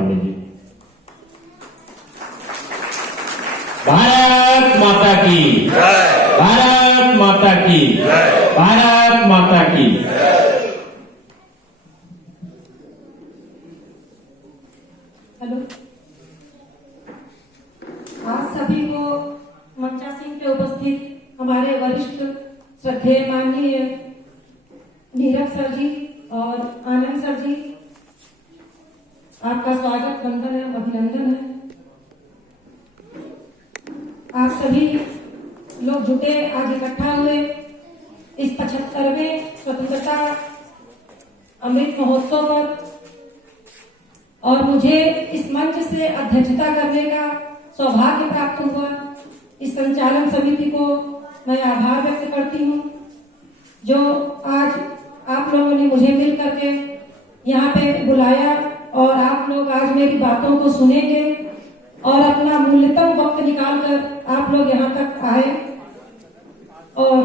पांडे जी। भारत माता की जय, भारत माता की जय, भारत माता की जय। हेलो, आज सभी को मंचा सिंह के उपस्थित हमारे वरिष्ठ श्रद्धेय माननीय नीरव सर जी और आनंद सर जी, आपका स्वागत, वंदन है, अभिनंदन है। आप सभी लोग जुटे, आज इकट्ठा हुए इस 75वें स्वतंत्रता अमृत महोत्सव पर, और मुझे इस मंच से अध्यक्षता करने का सौभाग्य प्राप्त हुआ। इस संचालन समिति को मैं आभार व्यक्त करती हूँ, जो आज आप लोगों ने मुझे मिल करके यहाँ पे बुलाया और आप लोग आज मेरी बातों को सुनेंगे और अपना मूल्यतम वक्त निकालकर आप लोग यहाँ तक आए और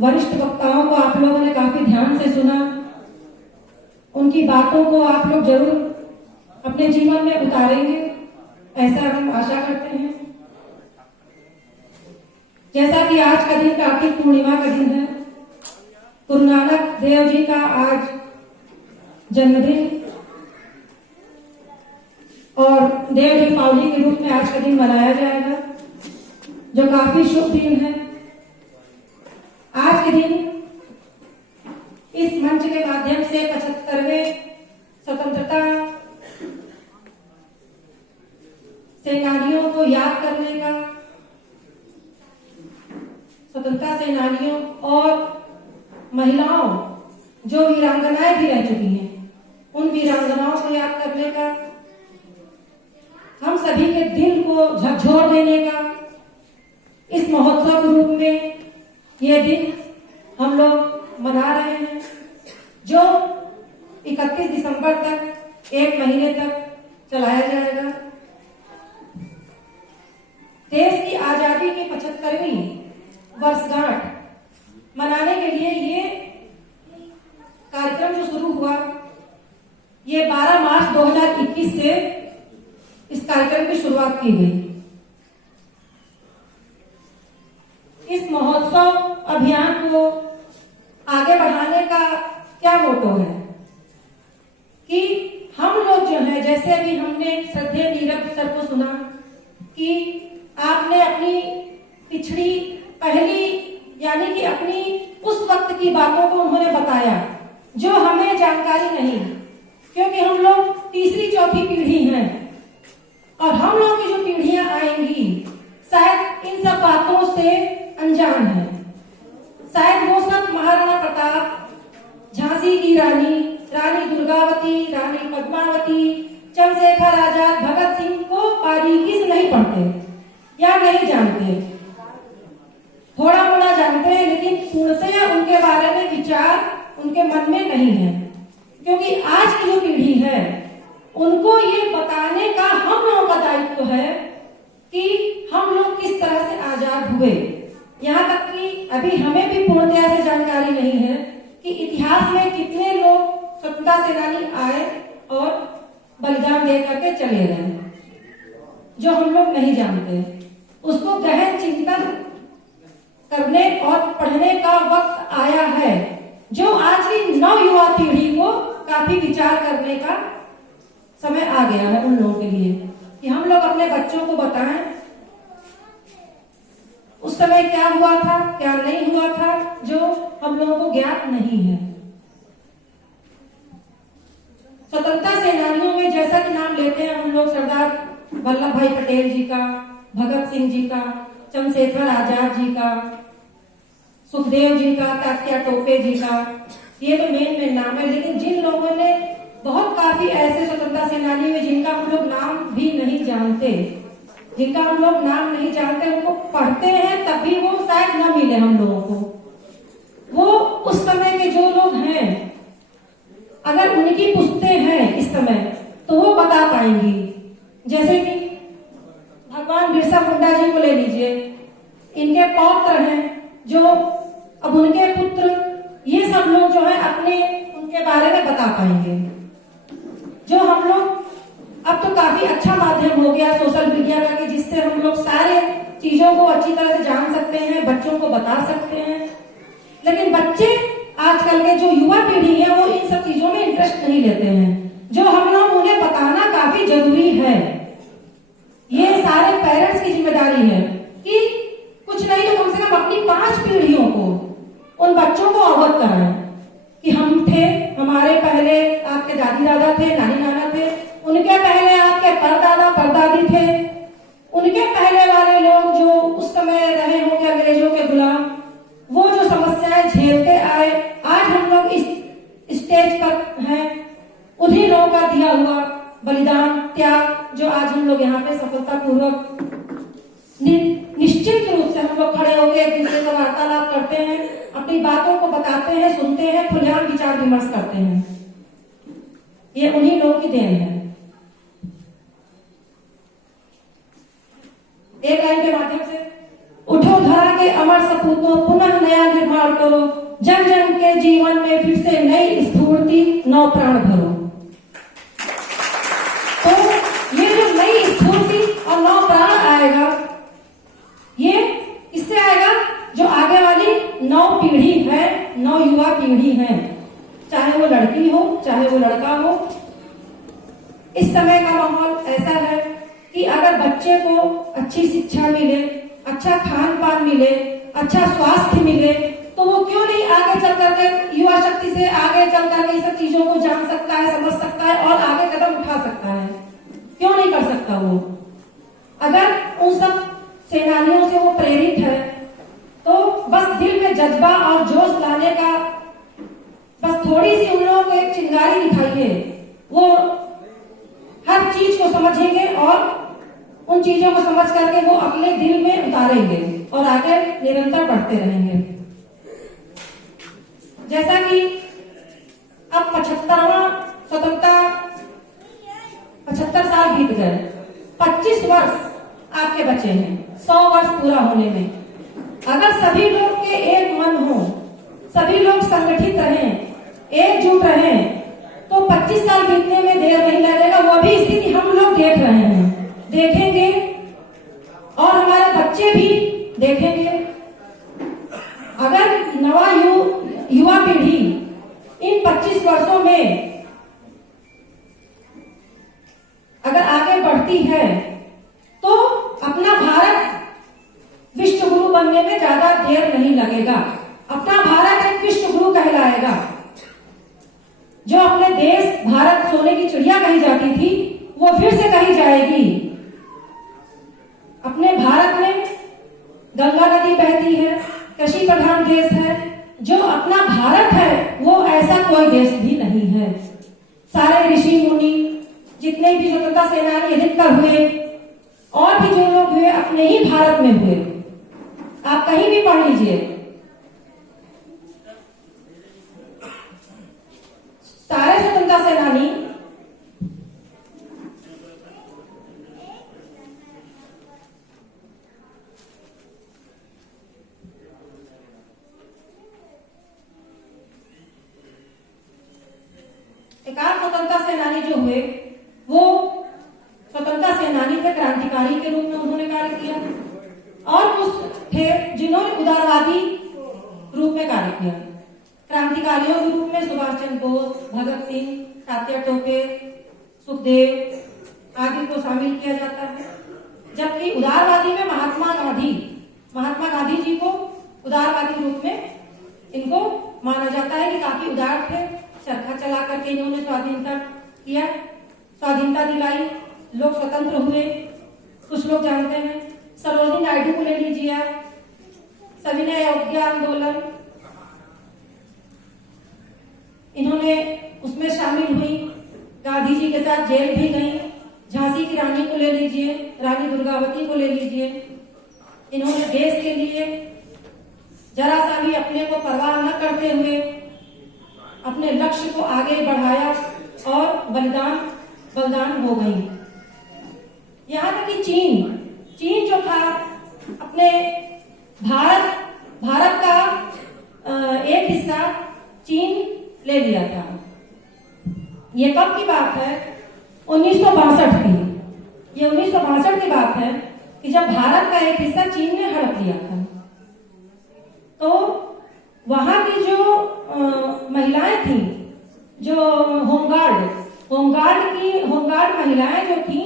वरिष्ठ वक्ताओं को आप लोगों ने काफी ध्यान से सुना। उनकी बातों को आप लोग जरूर अपने जीवन में उतारेंगे, ऐसा हम आशा करते हैं। जैसा कि आज का दिन कार्तिक पूर्णिमा का दिन है, गुरु नानक देव जी का आज जन्मदिन और देव दीपावली के रूप में आज का दिन मनाया जाएगा, जो काफी शुभ दिन है। आज के दिन इस मंच के माध्यम से 75वें स्वतंत्रता सेनानियों को याद करने का, स्वतंत्रता सेनानियों और महिलाओं जो वीरांगनाएं भी रह चुकी हैं, उन वीरांगनाओं को याद करने का, हम सभी के दिल को झकझोर देने का इस महोत्सव के रूप में ये दिन हम लोग मना रहे हैं, जो 31 दिसंबर तक, एक महीने तक चलाया जाएगा। देश की आजादी की 75वीं वर्षगांठ मनाने के लिए ये कार्यक्रम जो शुरू हुआ, ये 12 मार्च 2021 से इस कार्यक्रम की शुरुआत की गई। इस महोत्सव अभियान को आगे बढ़ाने का क्या मोटो है कि हम लोग जो है, जैसे अभी हमने श्रद्धेय नीरव सर को सुना कि आपने अपनी पिछड़ी पहली यानी कि अपनी उस वक्त की बातों को उन्होंने बताया जो हमें जानकारी नहीं, क्योंकि हम लोग तीसरी चौथी पीढ़ी हैं और हम लोग की जो पीढ़ियां आएंगी शायद इन सब बातों से अनजान है। शायद वो सब महाराणा प्रताप, झांसी की रानी, रानी दुर्गावती, रानी पद्मावती, चंद्रशेखर आजाद, भगत सिंह को बारीकी से नहीं पढ़ते या नहीं जानते, थोड़ा मोड़ा जानते हैं, लेकिन पूर्णतः उनके बारे में विचार उनके मन में नहीं है। क्योंकि आज की जो पीढ़ी है उनको ये बताने का हम लोगों का दायित्व है कि हम लोग किस तरह से आजाद हुए। यहाँ तक कि अभी हमें भी पूर्णतः से जानकारी नहीं है कि इतिहास में कितने लोग स्वतंत्रता सेनानी आए और बलिदान दे करके चले गए, जो हम लोग नहीं जानते। उसको गहन चिंतन करने और पढ़ने का वक्त आया है, जो आज की नव युवा पीढ़ी को काफी विचार करने का समय आ गया है उन लोगों के लिए कि हम लोग अपने बच्चों को बताएं उस समय क्या हुआ था, क्या नहीं हुआ था, जो हम लोगों को ज्ञात नहीं है। स्वतंत्रता सेनानियों में जैसा कि नाम लेते हैं हम लोग, सरदार वल्लभ भाई पटेल जी का, भगत सिंह जी का, चंद्रशेखर आजाद जी का, सुखदेव जी का, तात्या टोपे जी का, ये तो मेन नाम है। लेकिन जिन लोगों ने बहुत काफी ऐसे स्वतंत्रता सेनानी में जिनका हम लोग नाम भी नहीं जानते, उनको पढ़ते हैं तब भी वो शायद न मिले हम लोगों को। वो उस समय के जो लोग हैं, अगर उनकी पुस्तकें हैं इस समय तो वो बता पाएंगी। जैसे कि भगवान बिरसा मुंडा जी को ले लीजिए, इनके पौत्र हैं जो अब उनके पुत्र, ये सब लोग जो है अपने उनके बारे में बता पाएंगे। जो हम लोग अब तो काफी अच्छा माध्यम हो गया सोशल मीडिया का कि जिससे हम लोग सारे चीजों को अच्छी तरह से जान सकते हैं, बच्चों को बता सकते हैं। लेकिन बच्चे आजकल के जो युवा पीढ़ी है वो इन सब चीजों में इंटरेस्ट नहीं लेते हैं, जो हम लोग उन्हें बताना काफी जरूरी है। ये सारे पेरेंट्स की जिम्मेदारी है कि कुछ नहीं तो कम से कम अपनी 5 पीढ़ियों को उन बच्चों को अवगत कराएं कि हम थे, हमारे पहले आपके दादी दादा थे, नानी नाना थे, उनके पहले आपके परदादा परदादी थे, उनके पहले वाले लोग जो उस समय रहे होंगे अंग्रेजों के गुलाम, वो जो समस्याएं झेलते आए, आज हम लोग इस स्टेज पर हैं, उन्हीं लोगों का दिया हुआ बलिदान त्याग जो आज हम लोग यहाँ पे सफलतापूर्वक निश्चित रूप से हम लोग खड़े होकर एक दूसरे से वार्तालाप करते हैं, अपनी बातों को बताते हैं, सुनते हैं, खुलेआम विचार विमर्श करते हैं। ये उन्हीं लोगों की देन है। एक लाइन के माध्यम से, उठो धरा के अमर सपूतों, पुनः नया निर्माण करो, जन जन के जीवन में फिर से नई स्फूर्ति, नौ प्राण भरो। तो ये जो नई स्फूर्ति और नौ प्राण आएगा, ये इससे आएगा जो आगे वाली 9 पीढ़ी है, 9 युवा पीढ़ी है, चाहे वो लड़की हो चाहे वो लड़का हो। इस समय का माहौल ऐसा है कि अगर बच्चे को अच्छी शिक्षा मिले, अच्छा खान पान मिले, अच्छा स्वास्थ्य मिले, तो वो क्यों नहीं आगे चल करके युवा शक्ति से आगे चल करके सब चीजों को जान सकता है, समझ सकता है और आगे कदम उठा सकता है। क्यों नहीं कर सकता वो? अगर उन सब सेनानियों से वो प्रेरित है तो बस दिल में जज्बा और जोश लाने का बस थोड़ी सी उन लोगों को एक चिंगारी दिखाइए, वो हर चीज को समझेंगे और उन चीजों को समझ करके वो अपने दिल में उतारेंगे और आगे निरंतर बढ़ते रहेंगे। जैसा कि अब 75वां स्वतंत्रता 75 साल बीत गए, 25 वर्ष आपके बचे हैं 100 वर्ष पूरा होने में। अगर सभी लोग के एक मन हो, सभी लोग संगठित रहें, एकजुट रहें, तो 25 साल बीतने में देर नहीं लगेगा। वो भी स्थिति हम लोग देख रहे हैं, देखेंगे और हमारे बच्चे भी देखेंगे। अगर नवा युवा पीढ़ी इन 25 वर्षों में अगर आगे बढ़ती है तो अपना भारत विश्व गुरु बनने में ज्यादा देर नहीं लगेगा। अपना भारत एक विश्व गुरु कहलाएगा। जो अपने देश भारत सोने की चिड़िया कही जाती थी, वो फिर से कही जाएगी। अपने भारत में गंगा नदी बहती है, कृषि प्रधान देश है। जो अपना भारत है वो ऐसा कोई देश भी नहीं है। सारे ऋषि मुनि जितने भी स्वतंत्रता सेनानी अधिकतर हुए और भी जो लोग हुए अपने ही भारत में हुए। आप कहीं भी पढ़ लीजिए, सारे स्वतंत्रता सेनानी एकाध स्वतंत्रता सेनानी जो हुए वो स्वतंत्रता सेनानी थे, क्रांतिकारी के रूप में उन्होंने कार्य किया, और कुछ थे जिन्होंने उदारवादी रूप में कार्य किया। क्रांतिकारियों के रूप में सुभाष चंद्र बोस, भगत सिंह, तात्या टोपे, सुखदेव आदि को शामिल किया जाता है। जबकि उदारवादी में महात्मा गांधी जी को उदारवादी रूप में इनको माना जाता है कि काफी उदार थे। चरखा चला करके इन्होंने स्वाधीनता दिलाई, लोग स्वतंत्र हुए। कुछ लोग जानते हैं सरोजिनी नायडू को ले लीजिए आप, सविनय अवज्ञा आंदोलन, इन्होंने उसमें शामिल हुई, गांधी जी के साथ जेल भी गई। झांसी की रानी को ले लीजिए, रानी दुर्गावती को ले लीजिए, इन्होंने देश के लिए जरा सा भी अपने को परवाह न करते हुए अपने लक्ष्य को आगे बढ़ाया और बलिदान हो गई। यहाँ तक कि चीन जो था अपने भारत का एक हिस्सा चीन ले लिया था। ये कब की बात है? 1962 की। ये 1962 की बात है कि जब भारत का एक हिस्सा चीन ने हड़प लिया था, तो वहां की जो महिलाएं थी, जो होमगार्ड महिलाएं जो थी,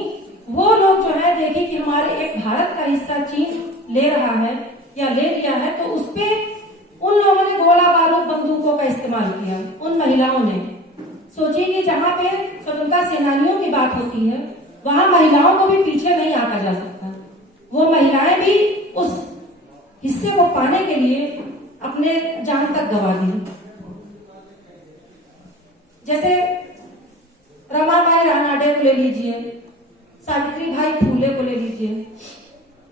वो लोग जो है देखे कि हमारे एक भारत का हिस्सा चीन ले रहा है या ले लिया है, तो उसपे उन लोगों ने गोला बारूद बंदूकों का इस्तेमाल किया। उन महिलाओं ने सोची कि जहां पे स्वतंत्रता सेनानियों की बात होती है, वहां महिलाओं को भी पीछे नहीं आका जा सकता। वो महिलाएं भी उस हिस्से को पाने के लिए अपने जान तक गंवा दी। जैसे रमाबाई रानाडे को ले लीजिए, सावित्री भाई फूले को ले लीजिए,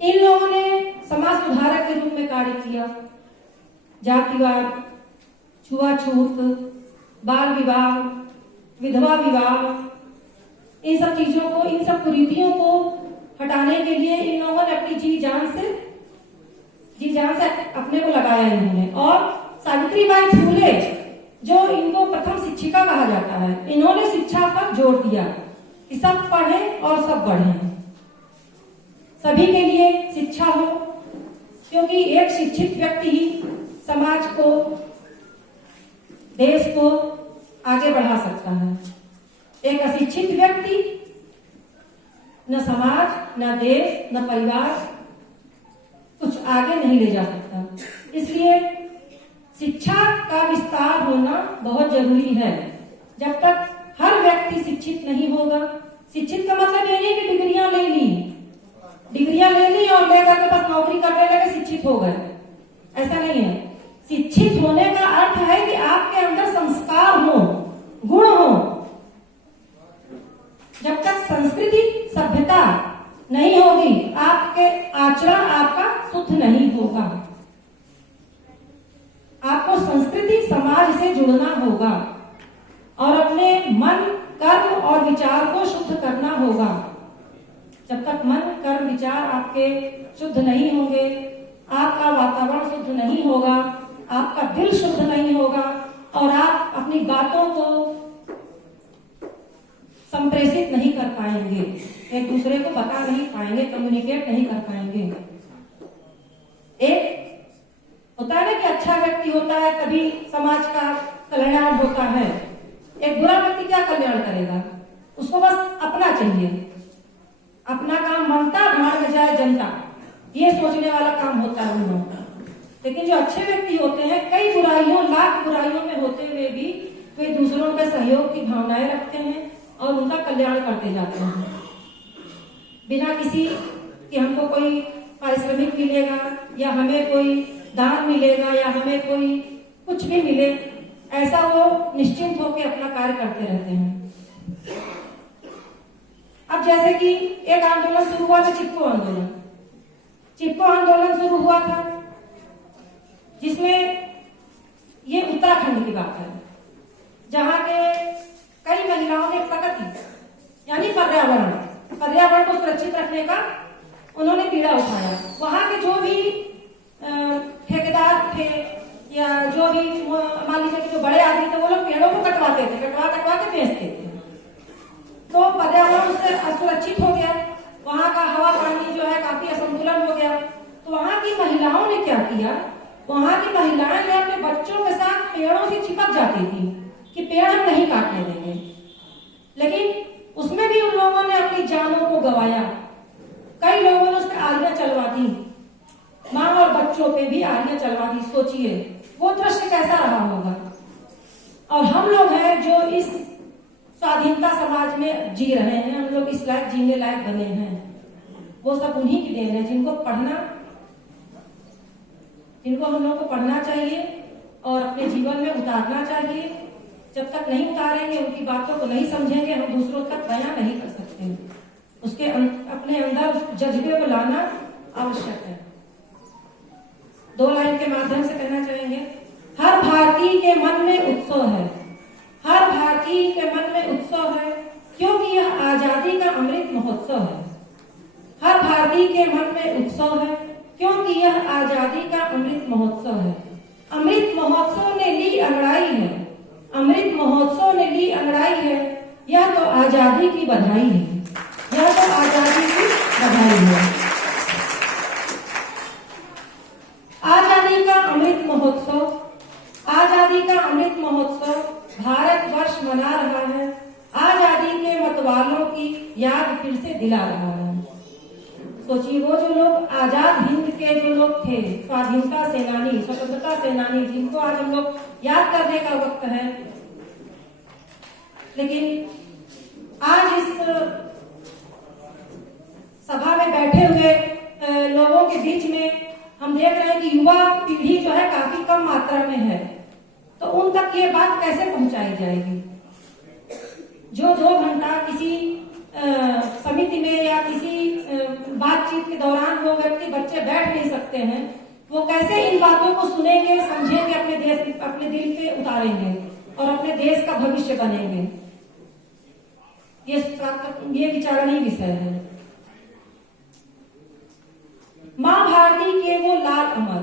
इन लोगों ने समाज सुधारक के रूप में कार्य किया। जातिवाद, छुआछूत, बाल विवाह, विधवा विवाह, इन सब चीजों को, इन सब कुरीतियों को हटाने के लिए इन लोगों ने अपनी जी जान से अपने को लगाया इन्होंने। और सावित्रीबाई फूले, जो इनको प्रथम शिक्षिका कहा जाता है, इन्होंने शिक्षा पर जोर दिया कि सब पढ़ें और सब बढ़ें, सभी के लिए शिक्षा हो, क्योंकि एक शिक्षित व्यक्ति ही समाज को, देश को आगे बढ़ा सकता है। एक अशिक्षित व्यक्ति न समाज, न देश, न परिवार कुछ आगे नहीं ले जा सकता। इसलिए शिक्षा का विस्तार होना बहुत जरूरी है। जब तक हर व्यक्ति शिक्षित नहीं होगा, शिक्षित का मतलब ये नहीं कि डिग्रियां ले ली और लेकर के बस नौकरी करने लगे शिक्षित हो गए, ऐसा नहीं है। शिक्षित होने का अर्थ है कि आपके अंदर संस्कार हो, गुण हो। जब तक संस्कृति, सभ्यता नहीं होगी, आपके आचरण आपका शुद्ध नहीं होगा। आपको संस्कृति, समाज से जुड़ना होगा और अपने मन, कर्म और विचार को शुद्ध करना होगा। जब तक मन, कर्म, विचार आपके शुद्ध नहीं होंगे, आपका वातावरण शुद्ध नहीं होगा, आपका दिल शुद्ध नहीं होगा और आप अपनी बातों को संप्रेषित नहीं कर पाएंगे, एक दूसरे को बता नहीं पाएंगे, कम्युनिकेट नहीं कर पाएंगे। एक होता है ना कि अच्छा व्यक्ति होता है तभी समाज का कल्याण होता है। एक बुरा व्यक्ति क्या कल्याण करेगा? उसको बस अपना चाहिए, अपना काम बनता, भाड़ में जाए जनता, ये सोचने वाला काम होता है उन लोगों का। लेकिन जो अच्छे व्यक्ति होते हैं, कई बुराइयों, लाख बुराइयों में होते हुए भी वे दूसरों के सहयोग की भावनाएं रखते हैं और उनका कल्याण करते जाते हैं, बिना किसी कि हमको कोई पारिश्रमिक मिलेगा या हमें कोई दान मिलेगा या हमें कोई कुछ भी मिले, ऐसा वो निश्चिंत होकर अपना कार्य करते रहते हैं। अब जैसे कि एक आंदोलन शुरू हुआ था, चिपको आंदोलन शुरू हुआ था, जिसमें ये उत्तराखंड की बात है, जहां के कई महिलाओं ने प्रकृति यानी पर्यावरण को सुरक्षित रखने का उन्होंने पीड़ा उठाया। वहां के जो भी ठेकेदार थे या जो भी मान लीजिए कि जो बड़े आदमी थे, वो लोग पेड़ों को कटवा के बेचते थे, तो पर्यावरण उससे असुरक्षित हो गया। वहां का हवा पानी जो है काफी असंतुलन हो गया। तो वहां की महिलाओं ने क्या किया, वहां की महिलाएं ने अपने बच्चों के साथ पेड़ों से चिपक जाती थी कि पेड़ हम नहीं काटने देंगे, लेकिन उसमें भी उन लोगों ने अपनी जानों को गंवाया। कई लोगों ने उस पर आरियां चलवा दी, मां और बच्चों पे भी आरियां चलवा दी। सोचिए वो दृश्य कैसा रहा होगा। और हम लोग हैं जो इस स्वाधीनता समाज में जी रहे हैं, हम लोग इस लायक जीने लायक बने हैं, वो सब उन्हीं की देन है, जिनको हम लोग को पढ़ना चाहिए और अपने जीवन में उतारना चाहिए। जब तक नहीं उतारेंगे, उनकी बातों को नहीं समझेंगे, हम दूसरों तक बयां नहीं कर सकते। उसके अपने अंदर जज्बे को लाना आवश्यक है। 2 लाइन के माध्यम से कहना चाहेंगे, हर भारतीय के मन में उत्सव है, हर भारतीय के मन में उत्सव है, क्योंकि यह आजादी का अमृत महोत्सव है। हर भारतीय के मन में उत्सव है, क्योंकि यह आजादी का अमृत महोत्सव है। अमृत महोत्सव ने ली अंगड़ाई है, अमृत महोत्सव ने ली अंगड़ाई है, यह तो आजादी की बधाई है, यह तो आजादी की बधाई है। आजादी का अमृत महोत्सव, आजादी का अमृत महोत्सव भारतवर्ष मना रहा है, आजादी के मतवालों की याद फिर से दिला रहा है। सोचिए, वो जो लोग आजाद हिंद के जो लोग थे, स्वाधीनता सेनानी, स्वतंत्रता सेनानी, जिनको आज हम लोग याद करने का वक्त है, लेकिन आज इस सभा में बैठे हुए लोगों के बीच में हम देख रहे हैं कि युवा पीढ़ी जो है काफी कम मात्रा में है, तो उन तक ये बात कैसे पहुंचाई जाएगी? जो 2 घंटा किसी समिति में या किसी बातचीत के दौरान वो व्यक्ति, बच्चे बैठ नहीं सकते हैं, वो कैसे इन बातों को सुनेंगे, समझेंगे, अपने देश, अपने दिल पे उतारेंगे और अपने देश का भविष्य बनेंगे? ये विचारणीय विषय है। माँ भारती के वो लाल अमर,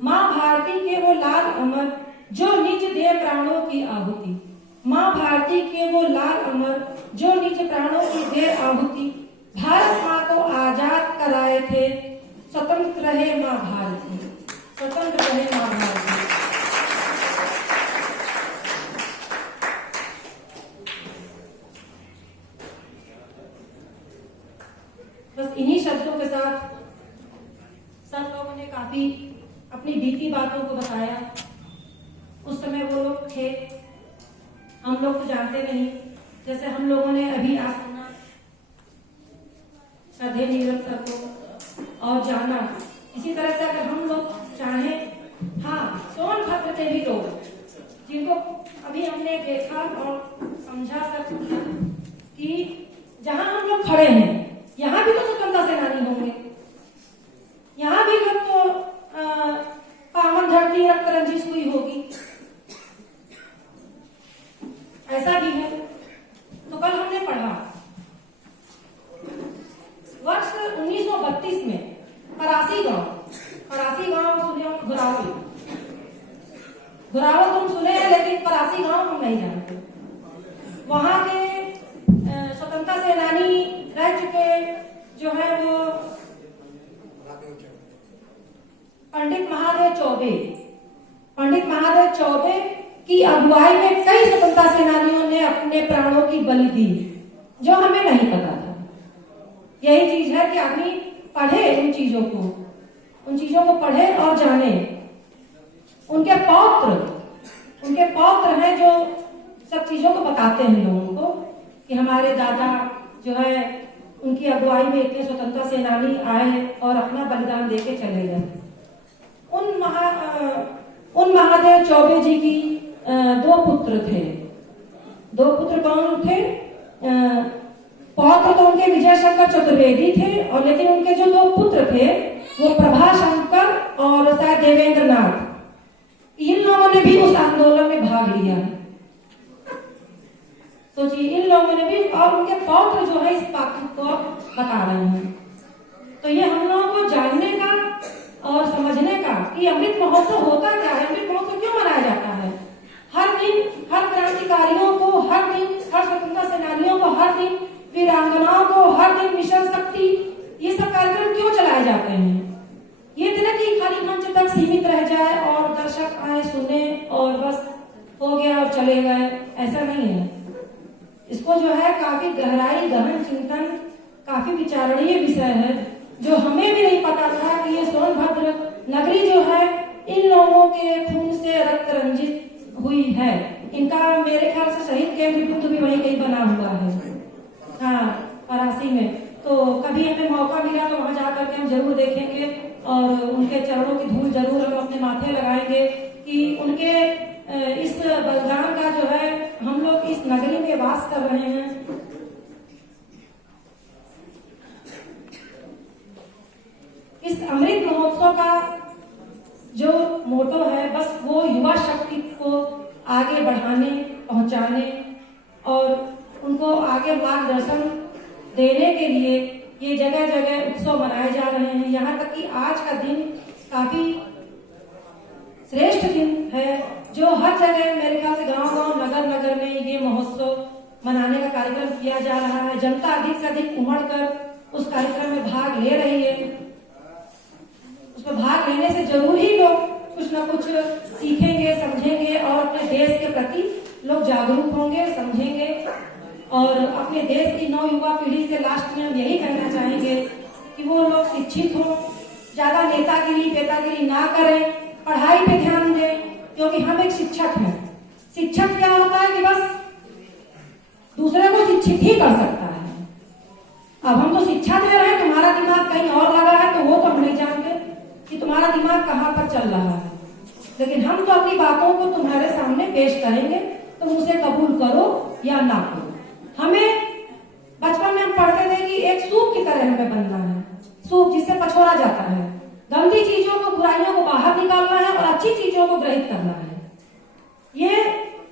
माँ भारती के वो लाल अमर जो निज दे प्राणों की आहुति, माँ भारती के वो लाल अमर जो निज प्राणों की दे आहुति, भारत माँ को आजाद कराए थे, स्वतंत्र रहे माँ भारती, स्वतंत्र रहे माँ भारती। बस इन्हीं शब्दों के साथ सब लोगों ने काफी अपनी बीती बातों को बताया। उस समय वो लोग थे, हम लोग तो जानते नहीं। जैसे हम लोगों ने अभी आज सुना श्रद्धेय नीरज सर को और जाना, इसी तरह से अगर हम लोग चाहें, हाँ, सोनभद्र के भी लोग जिनको अभी हमने देखा और समझा सकते कि जहां हम लोग खड़े हैं यहाँ भी तो स्वतंत्रता सेनानी होंगे, यहाँ भी लोग तो पावन धरती रक्त रंजिश हुई होगी, ऐसा भी है। तो कल हमने पढ़ा वर्ष 1932 में परासी गांव सुने हो? घुरावल तुम सुने हैं, लेकिन परासी गांव हम नहीं जानते। वहां के स्वतंत्रता सेनानी रह चुके जो है वो पंडित महादेव चौबे की अगुवाई में कई स्वतंत्रता सेनानियों ने अपने प्राणों की बलि दी, जो हमें नहीं पता था। यही चीज है कि आदमी पढ़े उन चीजों को पढ़े और जाने। उनके पौत्र हैं जो सब चीजों को बताते हैं लोगों को कि हमारे दादा जो है उनकी अगुवाई में इतने स्वतंत्रता सेनानी आए और अपना बलिदान देके चले गए। उन महादेव चौबे जी की 2 पुत्र थे। 2 पुत्र कौन थे? पौत्र तो उनके विजय शंकर चतुर्वेदी थे, और लेकिन उनके जो 2 पुत्र थे वो प्रभा शंकर और शायद देवेंद्र नाथ, इन लोगों ने भी उस आंदोलन में भाग लिया। सोचिए, इन लोगों ने भी, और उनके पौत्र जो है इस बात को बता रहे हैं। तो ये हम लोगों को जानने का और समझने का कि अमृत महोत्सव होता क्या है, अमृत महोत्सव क्यों मनाया जाता है। हर दिन हर क्रांतिकारियों को, हर दिन हर स्वतंत्रता सेनानियों को, हर दिन वीरांगनाओं को, हर दिन मिशन शक्ति, ये सब कार्यक्रम क्यों चलाए जाते हैं? ये इतना कि खाली मंच तक सीमित रह जाए और दर्शक आए, सुने और बस हो गया और चले गए, ऐसा नहीं है। इसको जो है काफी गहराई, गहन चिंतन, काफी विचारणीय विषय है, जो हमें भी नहीं पता था कि ये सोनभद्र नगरी जो है इन लोगों के खून से रक्त रंजित हुई है। इनका मेरे ख्याल से शहीद केंद्र बिंदु भी वहीं कहीं बना हुआ है, हाँ, परासी में। तो कभी हमें मौका मिला तो वहां जाकर के हम जरूर देखेंगे और उनके चरणों की धूल जरूर हम अपने माथे लगाएंगे कि उनके इस बलिदान का जो है हम लोग इस नगरी में वास कर रहे हैं। इस अमृत महोत्सव का जो मोटो है, बस वो युवा शक्ति को आगे बढ़ाने, पहुंचाने और उनको आगे मार्गदर्शन देने के लिए ये जगह जगह उत्सव मनाए जा रहे हैं। यहाँ तक कि आज का दिन काफी श्रेष्ठ दिन है, जो हर जगह मेरे ख्याल से गांव-गांव, नगर-नगर में ये महोत्सव मनाने का कार्यक्रम किया जा रहा है। जनता अधिक से अधिक उमड़ कर उस कार्यक्रम में भाग ले रही है। उसमें भाग लेने से जरूर ही लोग कुछ न कुछ सीखेंगे, समझेंगे और अपने देश के प्रति लोग जागरूक होंगे, समझेंगे। और अपने देश की नव युवा पीढ़ी से लास्ट में हम यही कहना चाहेंगे कि वो लोग शिक्षित हों, ज्यादा नेतागिरी बेतागिरी ना करें, पढ़ाई पे ध्यान दें, क्योंकि हम एक शिक्षक हैं। शिक्षक क्या होता है कि बस दूसरे को शिक्षित ही कर सकता है। अब हम तो शिक्षा दे रहे हैं, तुम्हारा दिमाग कहीं और लगा है तो वो तो हम नहीं जानते कि तुम्हारा दिमाग कहाँ पर चल रहा है, लेकिन हम तो अपनी बातों को तुम्हारे सामने पेश करेंगे, तुम उसे कबूल करो या ना करो। हमें बचपन में हम पढ़ते थे कि एक सूप की तरह हमें बनना है, सूप जिससे पछोड़ा जाता है। गंदी चीजों को, बुराइयों को बाहर निकालना है और अच्छी चीजों को ग्रहित करना है। ये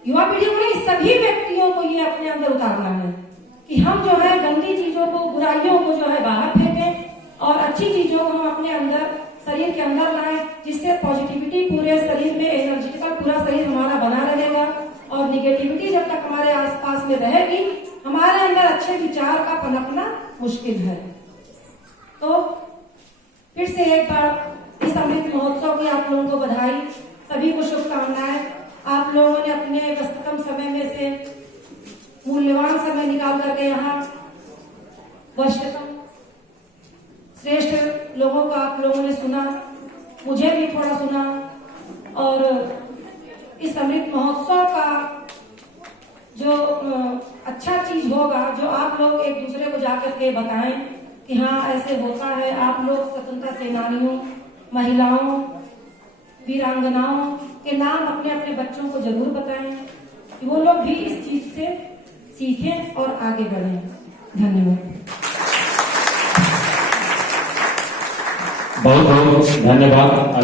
युवा पीढ़ी को नहीं, सभी व्यक्तियों को ये अपने अंदर उतारना है कि हम जो है गंदी चीजों को, बुराइयों को जो है बाहर फेंकें और अच्छी चीजों को हम अपने अंदर, शरीर के अंदर लाएं, जिससे पॉजिटिविटी पूरे शरीर में, एनर्जेटिकल पूरा शरीर हमारा बना रहेगा। और निगेटिविटी जब तक हमारे आसपास में रहेगी, हमारे अंदर अच्छे विचार का पनपना मुश्किल है। तो फिर से एक बार इस अमृत महोत्सव की आप लोगों को बधाई, सभी को शुभकामनाएं। आप लोगों ने अपने व्यस्ततम समय में से मूल्यवान समय निकाल करके यहाँ वरिष्ठतम श्रेष्ठ लोगों को आप लोगों ने सुना, मुझे भी थोड़ा सुना। और इस अमृत महोत्सव का जो अच्छा चीज होगा, जो आप लोग एक दूसरे को जाकर के बताएं कि हाँ ऐसे होता है। आप लोग स्वतंत्रता सेनानियों, महिलाओं, वीरांगनाओं के नाम अपने अपने बच्चों को जरूर बताएं कि वो लोग भी इस चीज से सीखें और आगे बढ़ें। धन्यवाद। बहुत बहुत धन्यवाद।